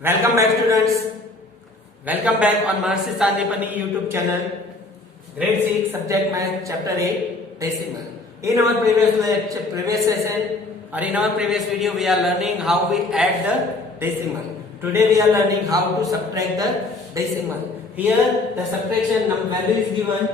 Welcome back students. Welcome back on Mahasi Sandipani YouTube channel. Grade 6 subject math chapter 8 decimal. In our previous session or in our previous video we are learning how we add the decimal. Today we are learning how to subtract the decimal. Here the subtraction value is given.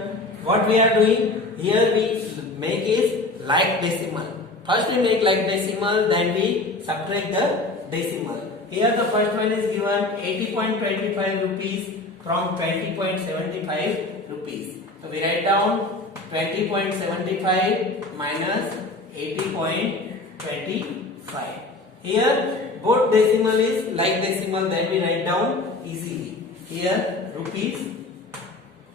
What we are doing here, we make is like decimal. First we make like decimal, then we subtract the decimal. Here the first one is given 80.25 rupees from 20.75 rupees. So we write down 20.75 minus 80.25. Here both decimal is like decimal, then we write down easily. Here rupees,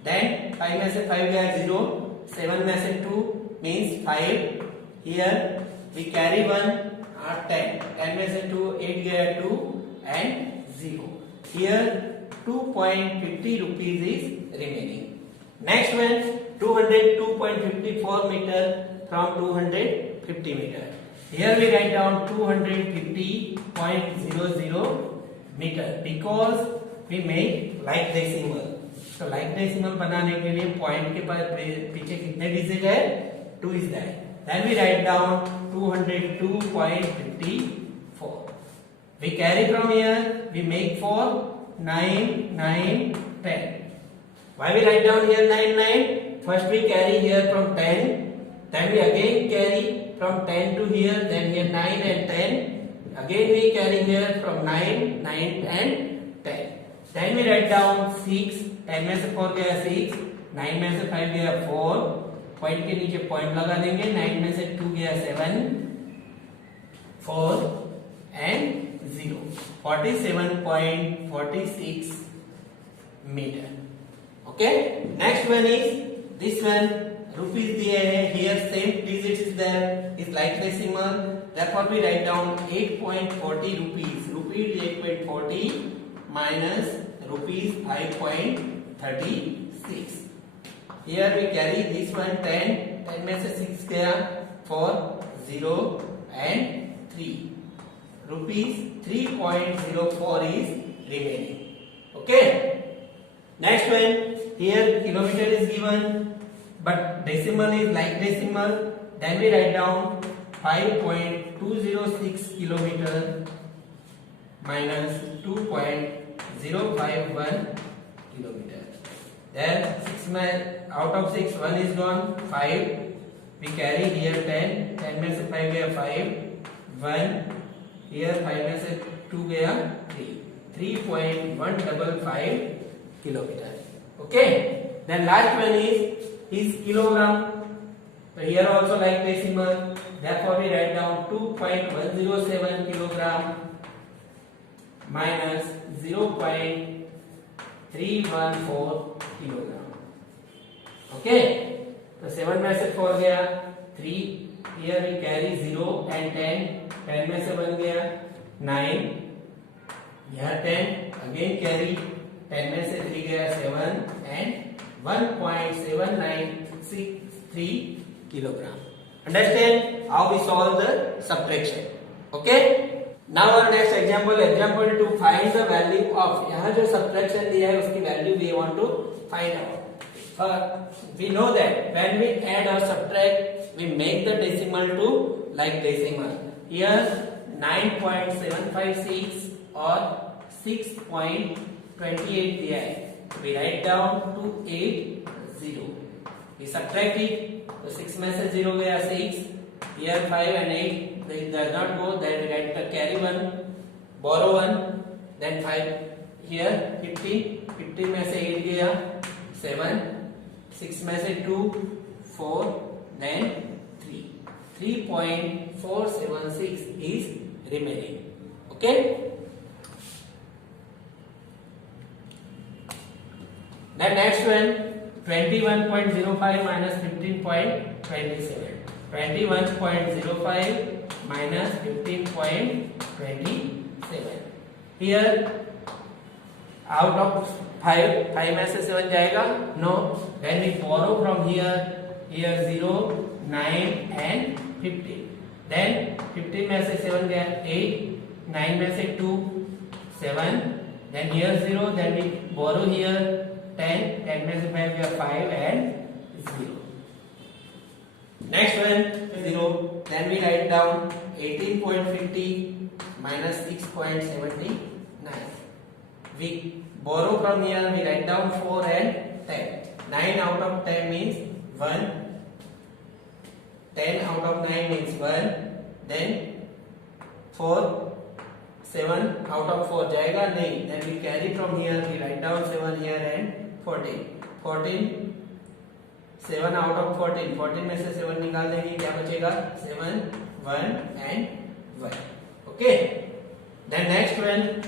then 5 में से 5 गया 0, 7 में से 2 means 5. Here we carry 1 10, 10 में से 2 8 गया 2 and 0. Here 2.50 rupees is remaining. Next one 202.54 meter from 250 meter. Here we write down 250.00 meter because we make like decimal. तो like decimal बनाने के लिए पॉइंट के पीछे कितने डिजिट है? 2 is there. Then we write down 202.54. We carry from here, we make 4 9 9 10. Why we write down here 9 9? First we carry here from 10, then we again carry from 10 to here, then here 9 and 10. Again we carry here from 9 9 and 10. Then we write down 6. 10 में से 4 गया 6, 9 में से 5 गया 4, point के नीचे point लगा देंगे, 9 में से 2 गया 7, 4 and 0, 47.46 meter. Okay, next one is this one, rupees दिए हैं, here same digit is there, is like decimal, therefore we write down 8.40 rupees, rupees 8.40 minus rupees 5.36. Here we carry this one 10, 10 में से 6 गया 4, 0 and 3. Rupees 3.04 is remaining. Okay. Next one, here kilometer is given, but decimal is like decimal. Then we write down 5.206 kilometer minus 2.051 kilometer. Then 6 out of 6 1 is gone, 5. We carry here 10, 10 में से 5 गया 5, 1. Here 5 में से 2 गया 3, 3.155 kilometer. Okay. Then last one is kilogram. So here also like decimal. Therefore we write down 2.107 kilogram minus 0.314 kilogram. Okay. तो 7 में से 4 गया 3. Here we carry 0 and 10. 10 में से 1 गया 9. यहाँ 10 again carry. 10 में से 3 गया 7 and 1.7963 kilogram. Understand how we solve the subtraction? Okay. Now our next example 2, find the value of, यहाँ जो subtraction दिया है उसकी value we want to find out. We know that when we add or subtract, we make the decimal to like decimal. Here 9.756 or 6.28 दिया है. We write down 280. We subtract it. तो 6 में से 0 गया 6. Here 5 and 8 they does not go. Then we write the carry 1, borrow 1, then 5. Here 50. 50 में से 8 गया 7. 6 में से 2 4 then 3. 3.476 is remaining. Okay. Then next one 21.05 minus 15.27. 21.05 minus 15.27. Here out of 5 में से 7 जाएगा? No. Then we borrow from here 0, 9 and 15. Then 15 में से 7 गया 8, 9 में से 2, 7, then here 0, then we borrow here 10, 10 में से 5 we have 5 and 0. Next one 0, then we write down 18.50 minus 6.79. We borrow from here, we write down 4 and 10. 9 out of 10 means 1. 10 out of 9 means 1. Then 4, 7 out of 4 जाएगा नहीं. Then we carry from here, we write down 7 here and 14. 14, 7 out of 14. 14 में से 7 निकाल देंगे, क्या बचेगा? 7, 1 and 1. Okay. Then next one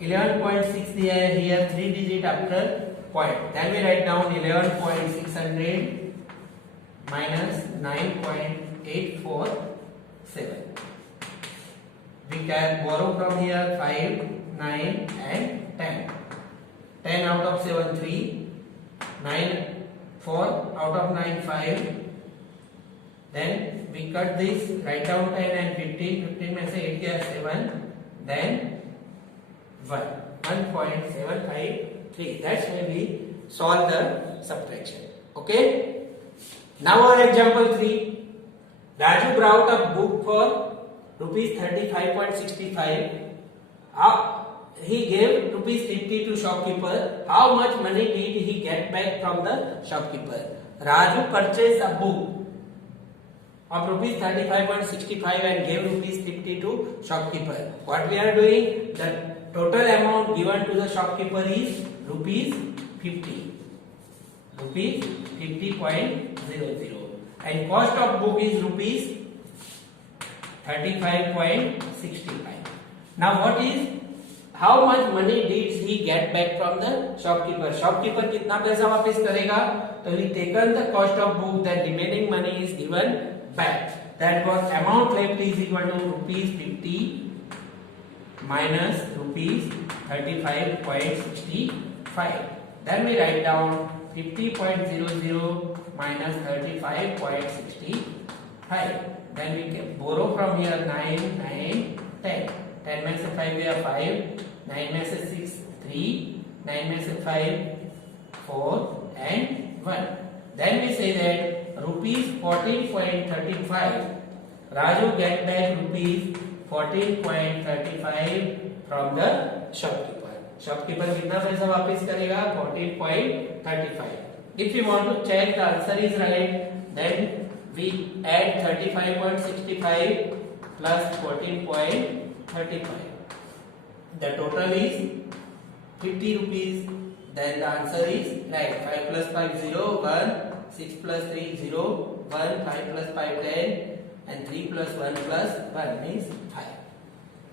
11.6 दिया है here 3 digit after point. Then we write down 11.600 minus 9.847. We can borrow from here 5, 9 and 10. 10 out of 7 3, 9 4 out of 9 5. Then we cut this, write down 10 and 15. 15 में से 8 गया 7. Then 1, 1.753. That's why we solve the subtraction. Okay. Now our example 3. Raju brought a book for rupees 35.65. He gave rupees 50 to shopkeeper. How much money did he get back from the shopkeeper? Raju purchased a book of rupees 35.65 and gave rupees 50 to shopkeeper. What we are doing? The total amount given to the shopkeeper is rupees 50. Rupees 50.00. And cost of book is rupees 35.65. Now what is, how much money did he get back from the shopkeeper? Shopkeeper कितना पैसा वापस करेगा? तो we taken the cost of book, then remaining money is given back. That was amount left is equal to rupees 50 minus rupees 35.65. Then we write down 50.00 minus 35.65. Then we can borrow from here 9, 9, 10. 10 में से 5 गया 5, 9 में से 6 3, 9 में से 5 4 and 1. Then we say that rupees 14.35. Raju get back rupees 14.35 from the shopkeeper. Shopkeeper कितना पैसा वापस करेगा? 14.35. If you want to check the answer is right, then we add 35.65 plus 14.35. The total is 50 rupees. Then the answer is right. 5 plus 5 0, 1, 6 plus 3 0, 1, 5 plus 5 10, and 3 plus 1 plus 1 means 5.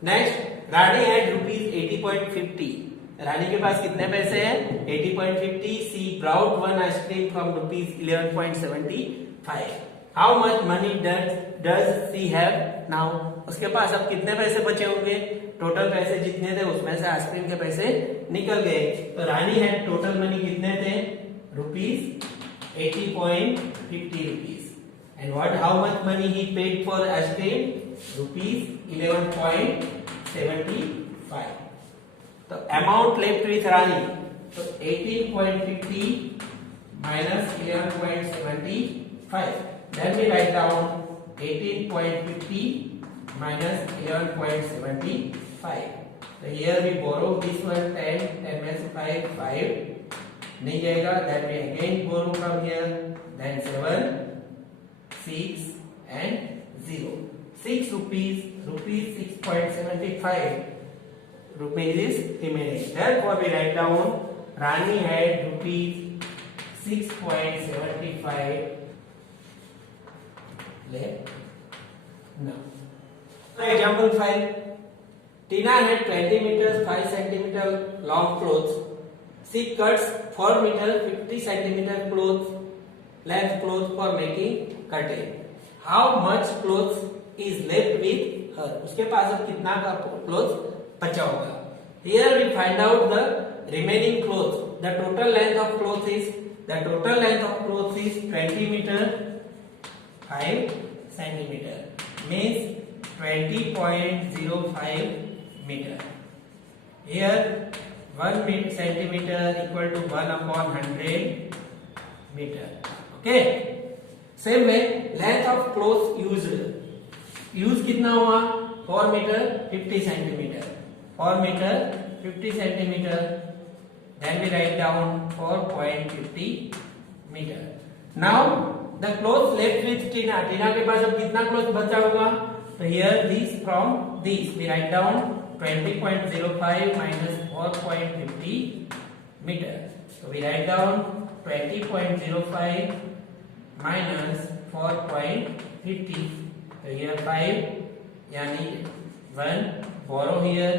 Next, Rani had rupees 80.50. रानी के पास कितने पैसे हैं? 80.50. She brought one ice cream from rupees 11.75. How much money does she have now? उसके पास अब कितने पैसे बचे होंगे? टोटल पैसे जितने थे उसमें से आइसक्रीम के पैसे निकल गए. तो रानी है टोटल मनी कितने थे? Rupees 80.50 rupees. And how much money he paid for ice cream? Rupees 11.75. तो अमाउंट लेफ्ट विथ रानी, तो 18.50 minus 11.75. Then we write down 18.50 minus 11.75. So here we borrow this one 10, 10 minus 5, 5. नहीं जाएगा. Then we again borrow from here. Then 7, 6 and 0. 6 rupees, rupees 6.75 rupees is remaining. Therefore we write down Rani had rupees 6.75 left. Now, example 5. Tina had 20 meters 5 centimeter long clothes. She cuts 4 meter 50 centimeter length clothes for making curtain. How much clothes is left with her? उसके पास अब कितना का clothes बचा होगा? Here we find out the remaining clothes. The total length of clothes is 20 meter 5 centimeter means 20.05 meter. here 1 centimeter equal to 1 upon 100 meter. Okay, same way length of cloth use कितना हुआ 4 metre 50 centimetre 4 metre 50 centimetre, then we write down 4.50 meter. Now the cloth left with Tina. Tina के पास अब कितना cloth बचा होगा? तो here this from this we write down 20.05 minus 4.50 meter. So we write down 20.05 minus 4.50. So here 5 यानी 1 borrow here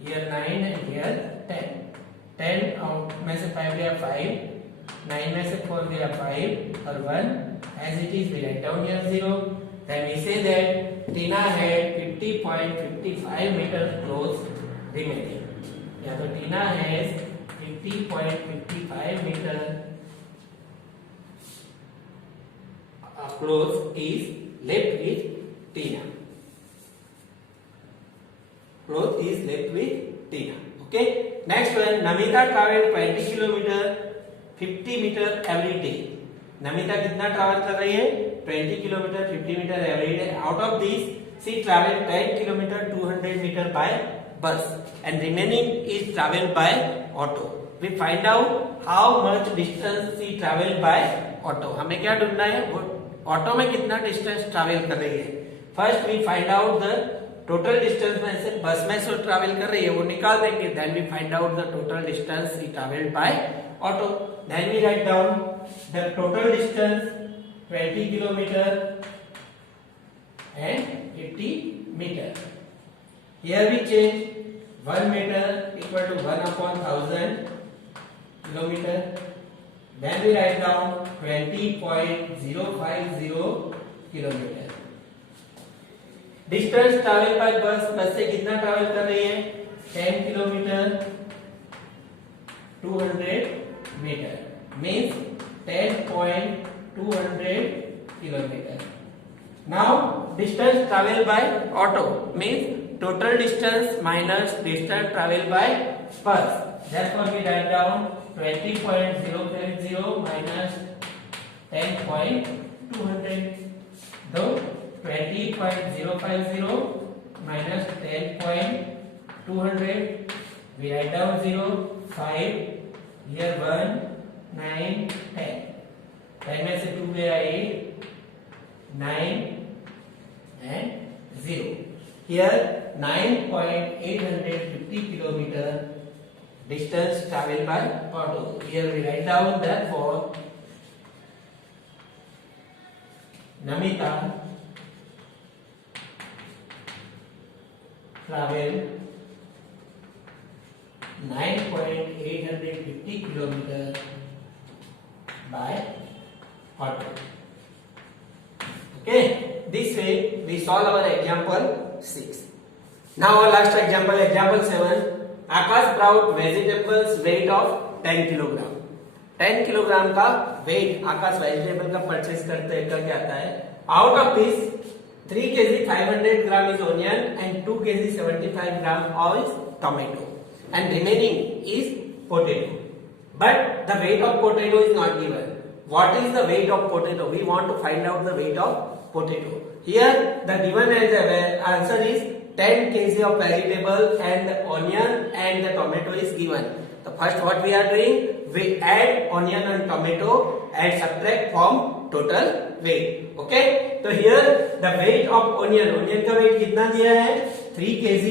9 and here 10. 10 out में से 5 गया 5, 9 में से 4 गया 5 और 1 as it is we write down here 0. Then we say that Tina had 50.55 meter clothes remaining. या तो Tina has 50.55 meter clothes is left with Tina. Cloth is left with Tina. Okay. Next one, Namita traveled 20 kilometer 50 meter every day. Namita कितना travel कर रही है 20 kilometre 50 metre every day. Out of this she traveled 10 kilometer 200 meter by bus and remaining is traveled by auto. We find out how much distance she traveled by auto. हमें क्या ढूंढना है auto में कितना distance travel कर रही है. First we find out the total distance में से बस में जो ट्रैवल कर रही है वो निकाल देंगे. Then we find out the total distance she travelled by auto. Then we write down the total distance 20 kilometer and 50 meter. Here we change 1 meter equal to 1 upon 1000 kilometer. Then we write down 20.050 kilometer. Distance travel by बस से कितना travel कर रही है 10 kilometre 200 meter means 10.200 kilometer. Now distance travel by auto means total distance minus distance travel by bus. Therefore we write down 20.050 minus 10.200. So 20.050 minus 10.200. We write down 0, 5, here 1, 9, 10. 10 में से 2 गया 8, 9 and 0. Here 9.850 kilometer distance traveled by auto. Here we write down therefore Namita traveled 9.850 kilometer by auto. Okay, this way we solve our example 6. Now our last example, example 7. Akash brought vegetables weight of 10 kilogram. 10 kilogram का weight आकाश vegetable का purchase करके आता है. Out of this 3 kg 500 gram is onion and 2 kg 75 gram is tomato and remaining is potato. But the weight of potato is not given. What is the weight of potato? We want to find out the weight of potato. Here the given answer is 10 kg of vegetable and the onion and the tomato is given. So first what we are doing? We add onion and tomato and subtract from total weight. Okay? So here the weight of onion का weight कितना दिया है? 3 kg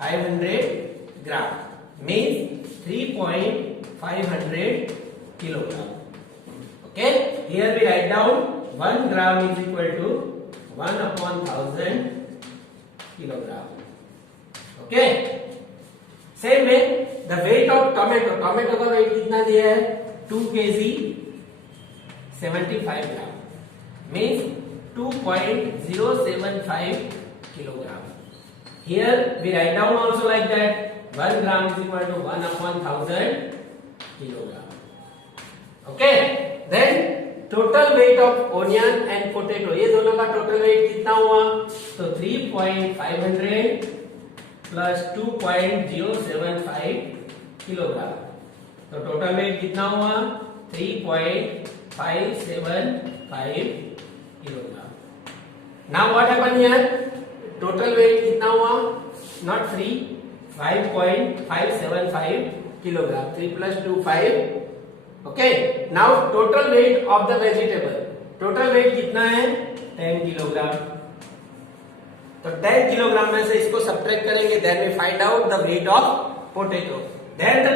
500 gram means 3.500 kilogram. Okay? Here we write down 1 gram is equal to 1 upon 1000 kilogram. Okay? Same way the weight of tomato का weight कितना दिया है 2 kg 75 gram means 2.075 kilogram. Here we write down also like that 1 gram is equal to 1 upon 1000 kilogram. Okay, then total weight of onion and potato ये दोनों का total weight कितना हुआ तो 3.500 प्लस 2.075 किलोग्राम। तो टोटल वेट कितना हुआ 3.575 kilogram. Now what happen here, total weight कितना हुआ not 3, 5.575 kilogram. 3 plus 2 5। Okay, now total weight of the vegetable, total weight कितना है 10 किलोग्राम। तो 10 किलोग्राम में से इसको सब्ट्रैक्ट करेंगे, then we find out the weight of potato. Then the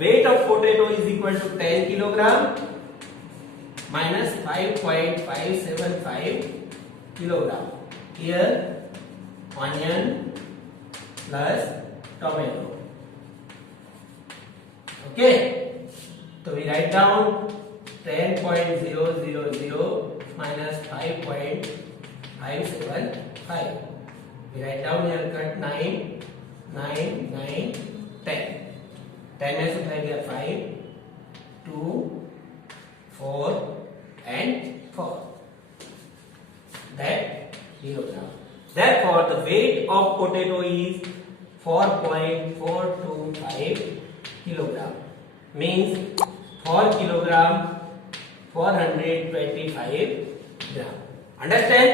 weight of potato is equal to 10 kilogram minus 5.575 kilogram. Here onion plus tomato. Okay, so we write down 10.000 minus 5.575. We write down here cut 9, 9, 9, 10. 10 में से उठाया गया 5, 2, 4 and 4. That kilogram. Therefore, the weight of potato is 4.425 kilogram. Means 4 kilogram 425 gram. Understand?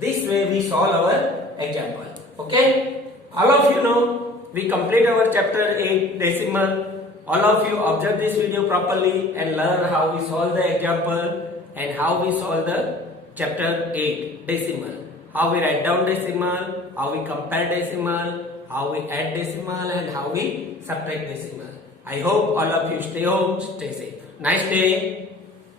This way we solve our example. Okay? All of you know we complete our chapter 8 decimal. All of you observe this video properly and learn how we solve the example and how we solve the chapter 8 decimal. How we write down decimal, how we compare decimal, how we add decimal and how we subtract decimal. I hope all of you stay home, stay safe. Nice day.